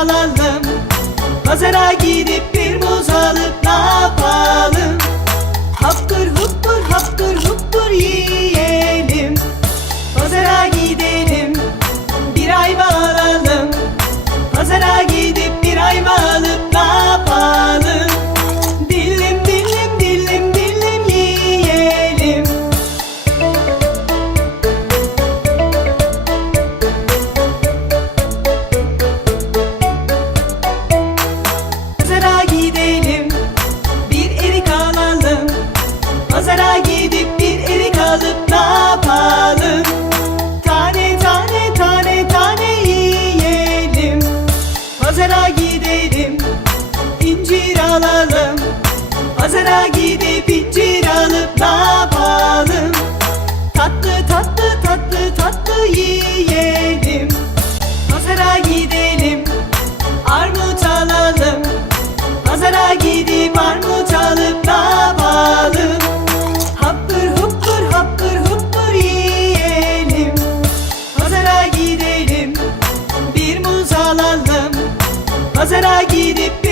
alalım. Pazara gidip bir muz alıp ne alıp ne yapalım? Tane tane tane tane yiyelim Pazara gidelim incir alalım Pazara gidelim yalanım Pazara gidip